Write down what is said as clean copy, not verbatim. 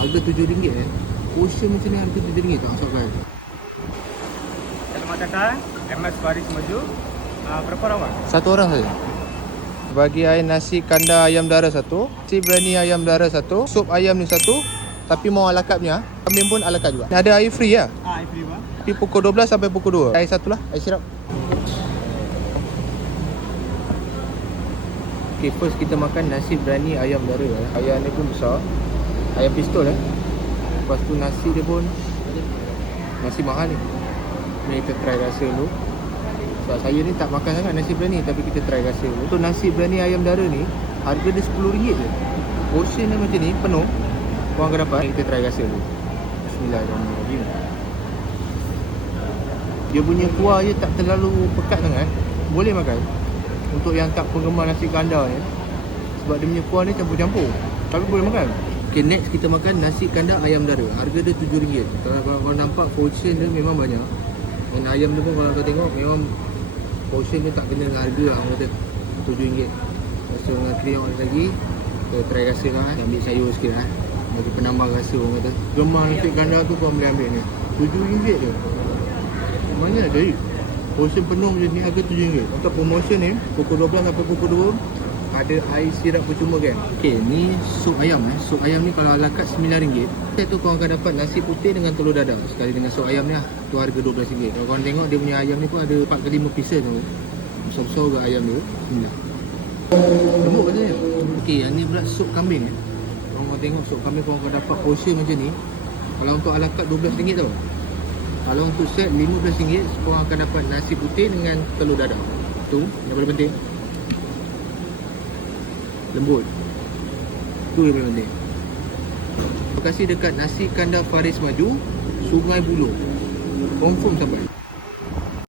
Harga RM7 Portion macam ni harga RM7 tak masuk akal. Selamat datang MS Paris Maju. Berapa orang bang? Satu orang saja. Bagi air nasi kandar ayam dara satu, nasi biryani ayam dara satu, sup ayam ni satu. Tapi mau ala carte punya, kambing pun ala carte juga. Ada air free lah. Air free bang. Tapi pukul 12 sampai pukul 2. Air satu lah, air sirap. Okay, first kita makan nasi biryani ayam dara. Ayam ni pun besar. Ayam pistol Lepas tu nasi dia pun nasi mahal ni. Ni kita try rasa dulu. Sebab saya ni tak makan sangat nasi biryani, tapi kita try rasa dulu. Untuk nasi biryani ayam dara ni, harga dia RM10 je. Portion dia macam ni, penuh. Korang akan dapat. Kita try rasa dulu. Bismillahirrahmanirrahim. Dia punya kuah je tak terlalu pekat sangat. Boleh makan. Untuk yang tak penggemar nasi kandar ni, sebab dia punya kuah ni campur-campur, tapi boleh makan. Okay, next kita makan nasi kandar ayam dara. Harga dia RM7. Kalau kau nampak portion dia memang banyak. Dan ayam dia pun kalau kau tengok memang portion dia tak kena dengan harga lah. Orang kata RM7. Rasa dengan kriuk lagi. Kita try rasa lah. Ambil sayur sikit lah. Bagi penambah rasa orang kata. Gemar nasi kandar tu kau boleh ambil ni. RM7 je. Mana ada ni? Portion penuh macam ni harga RM7. Untuk promotion ni pukul 12 sampai pukul 2 ada air sirap percuma kan. Okay, ni sup ayam Sup ayam ni kalau ala carte RM9. Saya tu korang akan dapat nasi putih dengan telur dadah sekali dengan sup ayam ni lah. Tu harga RM12. Kalau korang tengok dia punya ayam ni pun ada 4 ke 5 pieces tu. Besar-besar ke ayam tu. Bismillah. Lembut katanya. Okay, yang ni pula sup kambing Korang tengok sup kambing korang akan dapat portion macam ni. Kalau untuk ala carte RM12 tau. Kalau untuk set RM15, korang akan dapat nasi putih dengan telur dadah. Tu yang paling penting. Lembut. Tu yang paling penting. Lokasi dekat Nasi Kandar Paris Maju, Sungai Buloh. Confirm sampai.